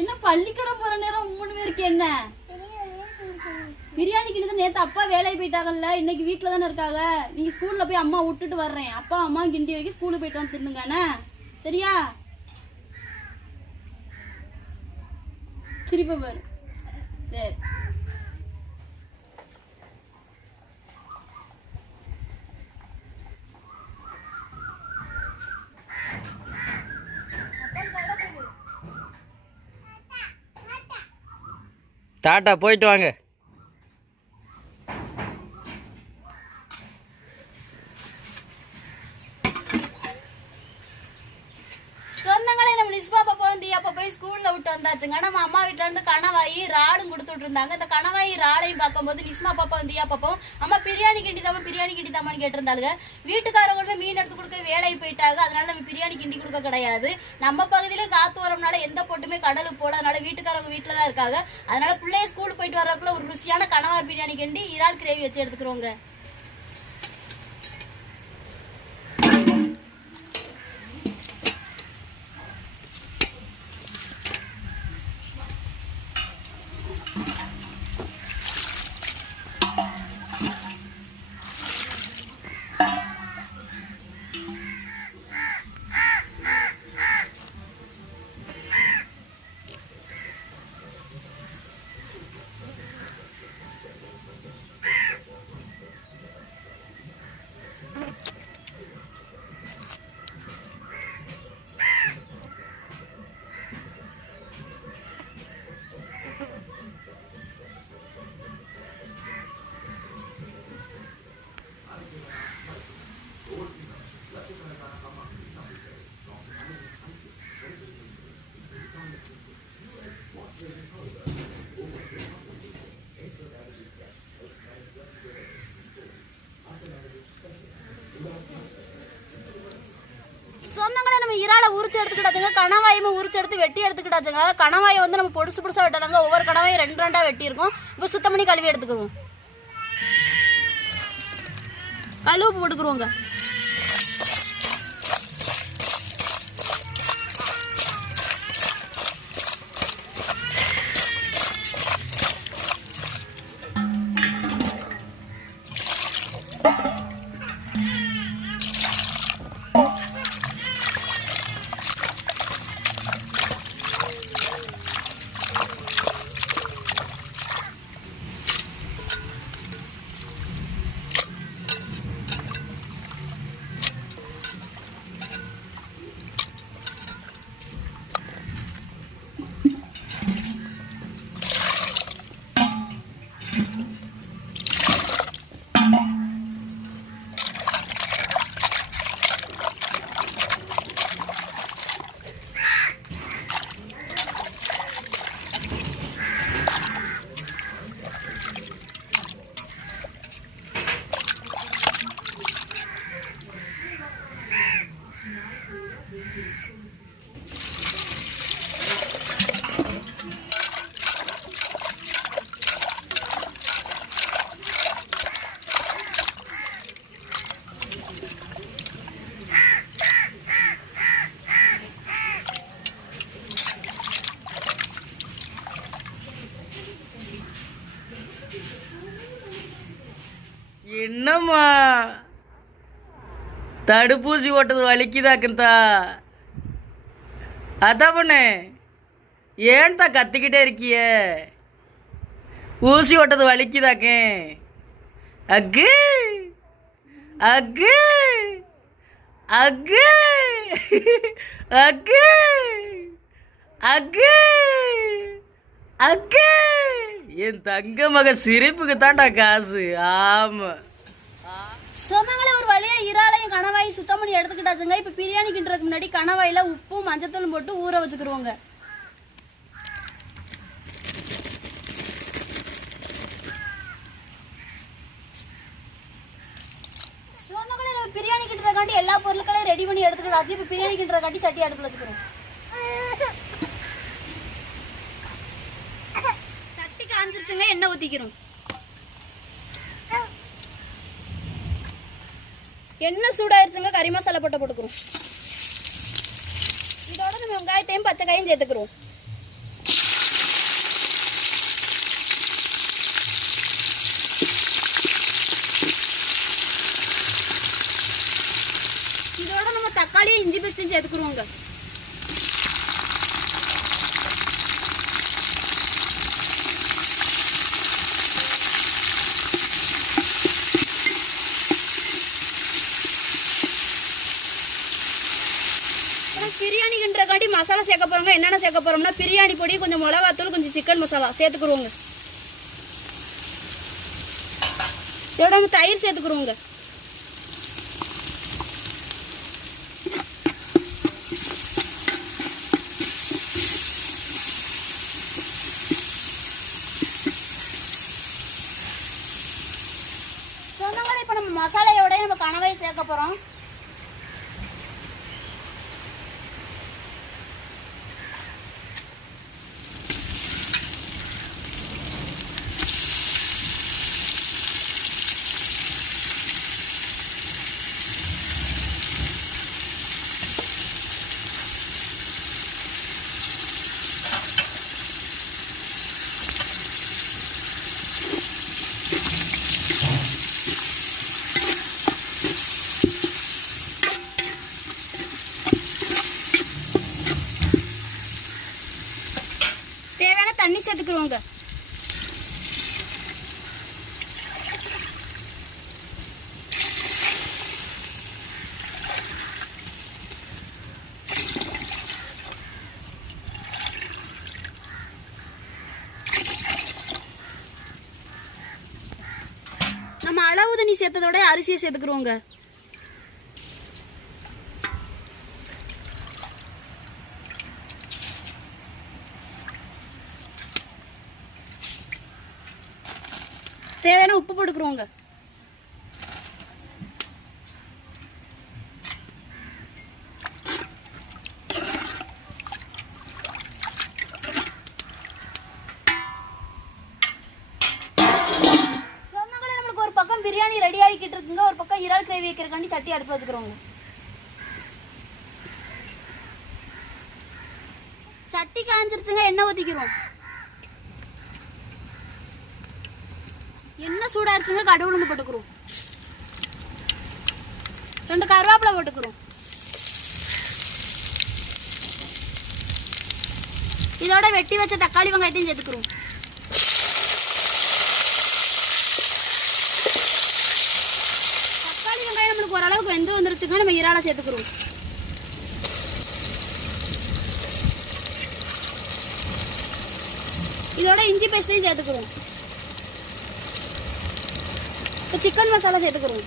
என்ன பள்ளிக்கூடம் போற நேரம் 3 பேருக்கு என்ன பிரியாணி கிட்ட? நேத்து அப்பா வேலைக்கு போயிட்டாங்கல்ல, இன்னைக்கு வீட்டுல தானே இருக்காங்க. நீங்க ஸ்கூல்ல போய் அம்மா விட்டுட்டு வர்றேன், அப்பா அம்மா கிண்டி வைக்க ஸ்கூலுக்கு போயிட்டு வந்து தின்னுங்க சரியா? சிரிப்ப பாரு. சரி டாட்டா, போயிட்டு வாங்க. சொந்தங்களே, நம்ம நிஸ்பா பாப்பா வந்து அப்ப போய் ஸ்கூல்ல விட்டு வந்தாச்சுங்க. நம்ம அம்மா வீட்டுல இருந்து கணவாயி ராடும் கொடுத்துட்டு இருந்தாங்க. இந்த கணவாயி ராடையும் பார்க்கும்போது நிஸ்மா பாப்பா வந்து பாப்போம் அம்மா பிரியாணி கிண்டிதாமான்னு கேட்டிருந்தாங்க. வீட்டுக்காரங்களுமே மீன் எடுத்து கொடுக்க வேலைக்கு போயிட்டாங்க. அதனால நம்ம பிரியாணி கிண்டி கொடுக்க கிடையாது. நம்ம பகுதியில காத்து வரம்னால எந்த போட்டுமே கடலுக்கு போல, அதனால வீட்டுக்காரங்க வீட்டுலதான் இருக்காங்க. அதனால பிள்ளைய ஸ்கூல் போயிட்டு வரக்குள்ள ஒரு ருசியான கணவாய் பிரியாணி கிண்டி இறால் கிரேவி வச்சு எடுத்துக்கிறோங்க. சொந்தங்களே, நம்ம இறால உரிச்சு எடுத்துக்கிட்டாச்சுங்க. கணவாயுமே உரிச்சு எடுத்து வெட்டி எடுத்துக்கிட்டாச்சுங்க. கணவாயை வந்து நம்ம பொடுசா வெட்டலாங்க. ஒவ்வொரு கணவாயும் 2 வெட்டி இருக்கும். இப்போ சுத்தம் பண்ணி கழுவி எடுத்துக்கிறோம். கழுவு போட்டுக்கிறோங்க. என்னம்மா தடுப்பூசி ஓட்டது வலிக்குதாக்குந்தா? அதான் பண்ணு, ஏன்தா கத்திக்கிட்டே இருக்கிய? ஊசி ஓட்டது வலிக்குதாக்கே. அக்கு அக்கு அக்கு அக்கு அக்கு அக்கு. என் தங்க மக சிரிப்புக்கு தான்டா காசு. ஆமா சொந்தங்களே, ஒரு வழியா இறாலையும் கணவாயும் சுத்தம் பண்ணி எடுத்துக்கிட்டாச்சுங்க. இப்ப பிரியாணி கிண்டுறதுக்கு முன்னாடி கணவாயில உப்பும் மஞ்சத்தூளும் போட்டு ஊற வச்சுக்கிருவோங்க. சொந்தங்களே, நம்ம பிரியாணி கிண்டுறதுக்காண்டி எல்லா பொருட்களையும் ரெடி பண்ணி எடுத்துக்கிட்டாச்சு. இப்ப பிரியாணி கிண்டுறதுக்காண்டி சட்டி அடுப்புல வச்சுக்கிறோம். சட்டி காஞ்சிருச்சுங்க, எண்ணெய் ஊத்திக்கிறோம். எண்ணெய் சூடாயிருச்சுங்க, கறி மசாலா போட்டுக்கிறோம். இதோட நம்ம வெங்காயத்தையும் பச்சை காயும் சேர்த்துக்கிறோம். சேர்த்துக்குருவோங்க. பிரியாணி கிண்டுறக்காண்டி மசாலா சேர்க்க போறோங்க. என்னென்ன சேர்க்க போறோம்னா பிரியாணி பொடி, கொஞ்சம் மிளகாத்தூள், கொஞ்சம் சிக்கன் மசாலா சேர்த்துக்குருவோங்க. இதோட நம்ம தயிர் சேர்த்துக்குருவோங்க. சொந்தங்களே இப்போ நம்ம மசாலையோட நம்ம கணவாய் சேர்க்க போறோம். தேவையான தண்ணி சேர்த்துக்குருவோங்க. நம்ம அளவு தண்ணி சேர்த்ததோட அரிசியை சேர்த்துக்குருவோங்க. தேவையான உப்பு போட்டுக்குருவோங்க. சொந்தங்களே நம்மளுக்கு ஒரு பக்கம் பிரியாணி ரெடி ஆகிக்கிட்டு இருக்குங்க. ஒரு பக்கம் இறால் கிரேவி வைக்கிறக்காண்டி சட்டி அடுப்பில் வச்சுக்கிறோங்க. சட்டி காஞ்சிருச்சுங்க. எண்ணெய் ஊற்றிக்கிறோம். என்ன சூடாயிருச்சுங்க. கடுகு உளுந்து போட்டுக்கிறோம். 2 கருவேப்பிலை போட்டுக்கிறோம். இதோட வெட்டி வச்ச தக்காளி வெங்காயத்தையும் சேர்த்துக்கிறோம். தக்காளி வெங்காயம் நம்மளுக்கு ஓரளவுக்கு வெந்து வந்துருச்சுங்க. நம்ம இறாலை சேர்த்துக்கிறோம். இதோட இஞ்சி பேஸ்ட்டையும் சேர்த்துக்கிறோம். சிக்கன் மசாலா சேர்த்துக்கிறோம்.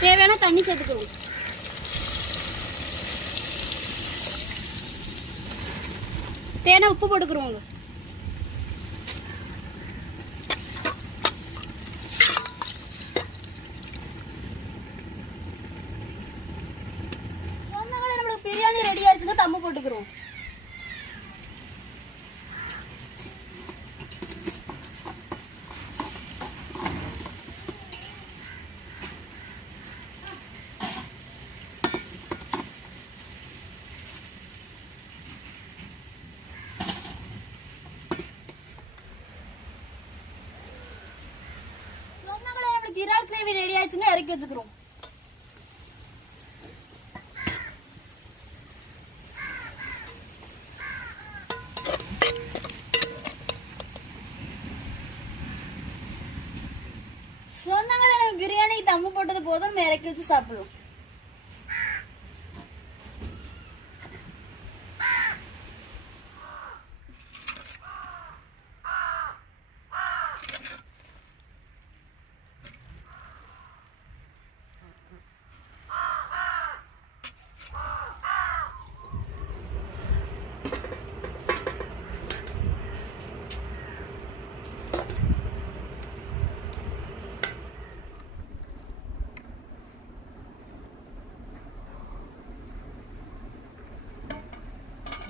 தேவையான தண்ணி சேர்த்துக்கிறோம். தேவையான உப்பு போட்டுக்கிறோங்க. சொந்தங்களே நம்மளுக்கு பிரியாணி ரெடி ஆயிடுச்சுங்க. தம்மு போட்டுக்கிறோம். இறால் கிரேவி ரெடி ஆயிடுச்சுங்க. இறக்கி வச்சுக்கிறோம். சொந்தங்களே பிரியாணி தம்மு போட்டது போதும். நம்ம இறக்கி வச்சு சாப்பிடுவோம்.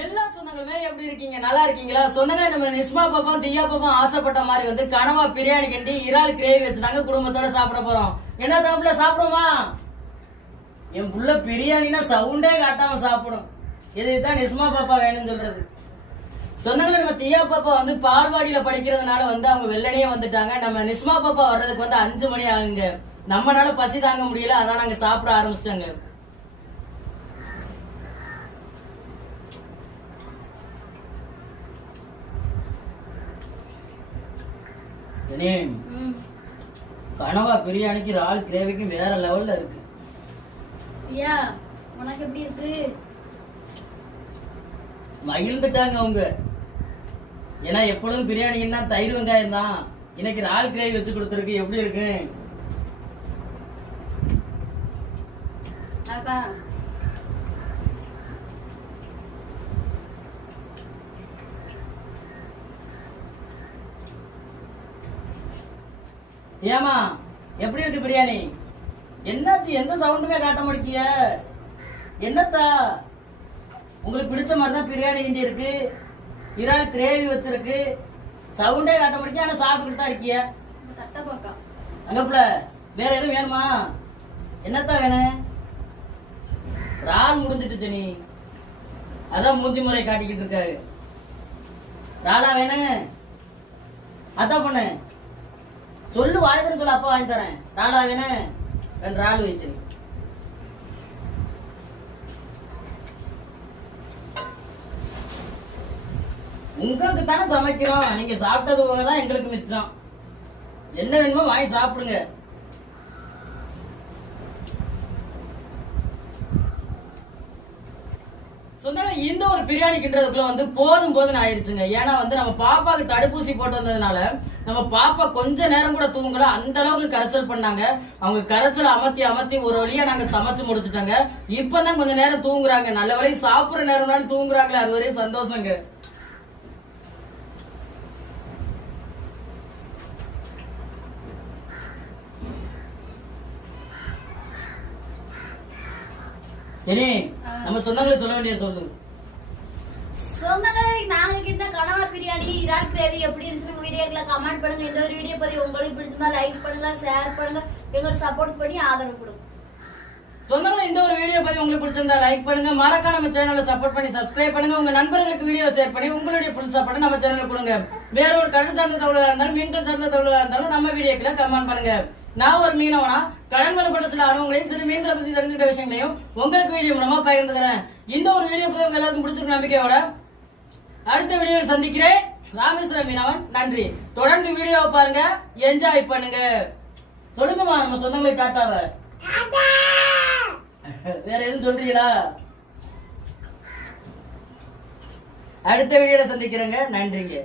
எல்லா சொந்தங்களுமே எப்படி இருக்கீங்க? நல்லா இருக்கீங்களா? சொந்தங்களே நம்ம நிஸ்மா பாப்பா தியா பாப்பா ஆசைப்பட்ட மாதிரி வந்து கனவா பிரியாணி கண்டி இறால் கிரேவி வச்சுதாங்க குடும்பத்தோட சாப்பிட போறோம். என்ன தாப்புல சாப்பிடுமா? என் புள்ள பிரியாணினா சவுண்டே காட்டாம சாப்பிடும். இதுதான் நிஸ்மா பாப்பா வேணும்னு சொல்றது. சொந்தங்களே நம்ம தியா பாப்பா வந்து பால்வாடியில படிக்கிறதுனால வந்து அவங்க வெள்ளனையே வந்துட்டாங்க. நம்ம நிஸ்மா பாப்பா வர்றதுக்கு வந்து 5 மணி ஆகுங்க. நம்மனால பசி தாங்க முடியல, அதான் நாங்க சாப்பிட ஆரம்பிச்சிட்டோங்க. கனவா பிரியாணிக்கு இறால் கிரேவிக்கு வேற லெவல்ல இருக்கு. ஐயா உனக்கு எப்படி இருக்கு? மகிழ்ந்துட்டாங்க அவங்க. ஏன்னா எப்பொழுதும் பிரியாணின்னா தயிர் வெங்காயம் தான், இன்னைக்கு இறால் கிரேவி வச்சு கொடுத்துருக்கு. எப்படி இருக்கு? ஏமா எப்படி இருக்கு பிரியாணி? என்னாச்சு? எந்த சவுண்டுமே காட்ட மாட்டீங்க? என்னத்தா உங்களுக்கு பிடிச்ச மாதிரி தான் பிரியாணி கிண்டி இருக்கு, இறால் கிரேவி வச்சிருக்கு, சவுண்டே காட்ட மாட்டீங்க. ஆனா சாப்பிட்டுட்டு தான் இருக்கிய. அங்கப்புல வேற எதுவும் வேணுமா? என்னத்தான் வேணும்? இறால் முடிஞ்சிட்டு நீ அதான் மூஞ்சி முறை காட்டிக்கிட்டு இருக்காரு. இறாலா வேணும்? அதான் பண்ணு சொல்லு, வாய்தன்னு சொல்லு, அப்பா வாங்கி தரேன். இறாலா வேணும்? ரெண்டு இறால் வச்சு. உங்களுக்கு தானே சமைக்கிறோம், நீங்க சாப்பிட்டது போகதான் எங்களுக்கு மிச்சம். என்ன வேணுமோ வாங்கி சாப்பிடுங்க. இந்த ஒரு பிரியாணி கிண்டுறதுக்குள்ள வந்து போதும் போதுன்னு ஆயிடுச்சுங்க. ஏன்னா வந்து நம்ம பாப்பாவுக்கு தடுப்பூசி போட்டு வந்ததுனால நம்ம பாப்பா கொஞ்ச நேரம் கூட தூங்கல, அந்த அளவுக்கு கரைச்சல் பண்ணாங்க. அவங்க கரைச்சல் அமர்த்தி அமர்த்தி ஒரு வழியா நாங்க சமைச்சு முடிச்சுட்டாங்க. இப்பதான் கொஞ்ச நேரம் தூங்குறாங்க. நல்ல வேலைக்கு சாப்பிடுற நேரம் தூங்குறாங்களே, அது வரையும் சந்தோஷங்க. இனி நம்ம சொந்தங்களுக்கு சொல்ல வேண்டிய சொல்லு. சொந்தங்களே நாங்க கிட்ட கனவா பிரியாணி இறால் கிரேவி எப்படி இருந்துச்சு வீடியோக்குள்ள கமெண்ட் பண்ணுங்க. இந்த ஒரு வீடியோ பத்தி உங்களுக்கு பிடிச்சிருந்தா லைக் பண்ணுங்க, ஷேர் பண்ணுங்க, எங்களுக்கு சப்போர்ட் பண்ணி ஆதரவு கொடுங்க. சொந்தங்களே இந்த ஒரு வீடியோ பத்தி உங்களுக்கு பிடிச்சிருந்தா லைக் பண்ணுங்க, மறக்காம நம்ம சேனலை சப்போர்ட் பண்ணி சப்ஸ்கிரைப் பண்ணுங்க. உங்க நண்பர்களுக்கு வீடியோ ஷேர் பண்ணி உங்களுடைய ஃபுல் சப்போர்ட் நம்ம சேனலுக்கு கொடுங்க. வேற ஒரு கடல் சார்ந்த தகவலா இருந்தாலும் மீன்கள் சார்ந்த தகவலா இருந்தாலும் நம்ம வீடியோக்குள்ள கமெண்ட் பண்ணுங்க. நான் ஒரு மீனவனா கடல் மேலப்பட்ட சில அனுபவங்களையும் சிறு மீன்களை பத்தி தெரிஞ்சுக்கிட்ட விஷயங்களையும் உங்களுக்கு வீடியோ மூலமா பகிர்ந்துக்கிறேன். இந்த ஒரு வீடியோ பத்தி உங்க எல்லாருக்கும் பிடிச்சிருக்க நம்பிக்கையோட அடுத்த வீடியோவில் சந்திக்கிறேன். ராமேஸ்வரம் மீனவன். நன்றி. தொடர்ந்து வீடியோவை பாருங்க, என்ஜாய் பண்ணுங்க. சொல்லுங்கம்மா நம்ம சொந்தங்களை டாட்டாவை. வேற எதுவும் சொல்றீங்களா? அடுத்த வீடியோல சந்திக்கிறேங்க. நன்றிங்க.